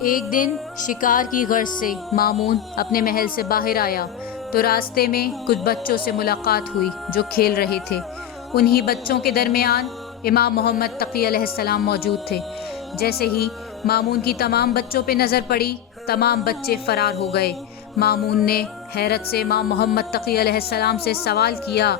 ایک دن شکار کی غرض سے مامون اپنے محل سے باہر آیا تو راستے میں کچھ بچوں سے ملاقات ہوئی جو کھیل رہے تھے۔ انہی بچوں کے درمیان امام محمد تقی علیہ السلام موجود تھے۔ جیسے ہی مامون کی تمام بچوں پہ نظر پڑی، تمام بچے فرار ہو گئے۔ مامون نے حیرت سے امام محمد تقی علیہ السلام سے سوال کیا،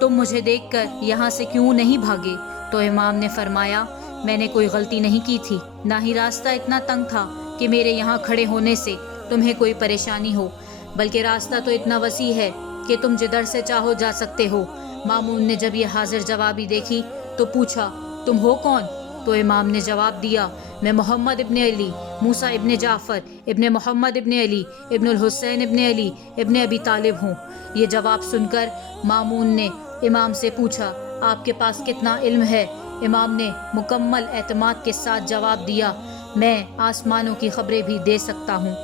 تم مجھے دیکھ کر یہاں سے کیوں نہیں بھاگے؟ تو امام نے فرمایا، میں نے کوئی غلطی نہیں کی تھی، نہ ہی راستہ اتنا تنگ تھا کہ میرے یہاں کھڑے ہونے سے تمہیں کوئی پریشانی ہو، بلکہ راستہ تو اتنا وسیع ہے کہ تم جدھر سے چاہو جا سکتے ہو۔ مامون نے جب یہ حاضر جوابی دیکھی تو پوچھا، تم ہو کون؟ تو امام نے جواب دیا، میں محمد ابن علی، موسیٰ ابن جعفر ابن محمد ابن علی ابن الحسین ابن علی ابن ابی طالب ہوں۔ یہ جواب سن کر مامون نے امام سے پوچھا، آپ کے پاس کتنا علم ہے؟ امام نے مکمل اعتماد کے ساتھ جواب دیا، میں آسمانوں کی خبریں بھی دے سکتا ہوں۔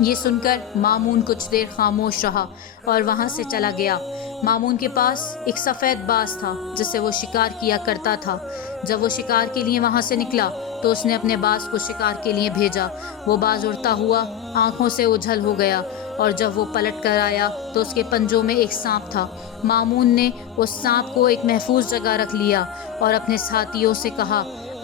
یہ سن کر مامون کچھ دیر خاموش رہا اور وہاں سے چلا گیا۔ مامون کے پاس ایک سفید باز تھا جس سے وہ شکار کیا کرتا تھا۔ جب وہ شکار کے لیے وہاں سے نکلا تو اس نے اپنے باز کو شکار کے لیے بھیجا۔ وہ باز اڑتا ہوا آنکھوں سے اوجھل ہو گیا اور جب وہ پلٹ کر آیا تو اس کے پنجوں میں ایک سانپ تھا۔ مامون نے اس سانپ کو ایک محفوظ جگہ رکھ لیا اور اپنے ساتھیوں سے کہا،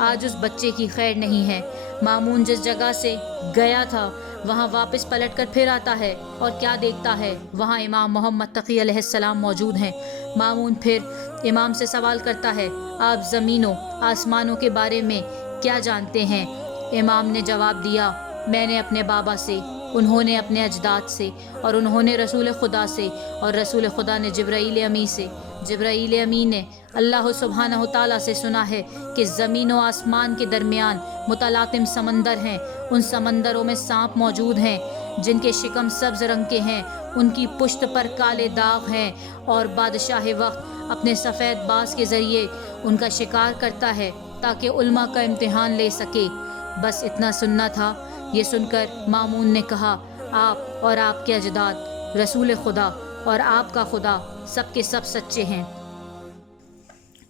آج اس بچے کی خیر نہیں ہے۔ مامون جس جگہ سے گیا تھا وہاں واپس پلٹ کر پھر آتا ہے اور کیا دیکھتا ہے، وہاں امام محمد تقی علیہ السلام موجود ہیں۔ مامون پھر امام سے سوال کرتا ہے، آپ زمینوں آسمانوں کے بارے میں کیا جانتے ہیں؟ امام نے جواب دیا، میں نے اپنے بابا سے، انہوں نے اپنے اجداد سے، اور انہوں نے رسول خدا سے، اور رسول خدا نے جبرائیل امی سے۔ جبرائیل امی نے اللہ سبحانہ تعالیٰ سے سنا ہے کہ زمین و آسمان کے درمیان متلاطم سمندر ہیں، ان سمندروں میں سانپ موجود ہیں جن کے شکم سبز رنگ کے ہیں، ان کی پشت پر کالے داغ ہیں، اور بادشاہ وقت اپنے سفید باز کے ذریعے ان کا شکار کرتا ہے تاکہ علماء کا امتحان لے سکے۔ بس اتنا سننا تھا۔ یہ سن کر مامون نے کہا، آپ اور آپ کے اجداد، رسول خدا اور آپ کا خدا سب کے سب سچے ہیں۔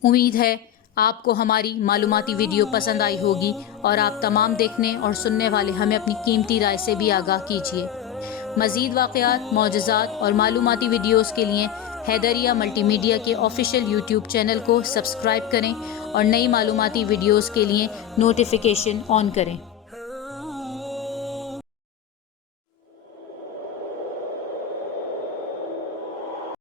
امید ہے آپ کو ہماری معلوماتی ویڈیو پسند آئی ہوگی، اور آپ تمام دیکھنے اور سننے والے ہمیں اپنی قیمتی رائے سے بھی آگاہ کیجیے۔ مزید واقعات، معجزات اور معلوماتی ویڈیوز کے لیے حیدریہ ملٹی میڈیا کے آفیشیل یوٹیوب چینل کو سبسکرائب کریں اور نئی معلوماتی ویڈیوز کے لیے نوٹیفیکیشن آن کریں۔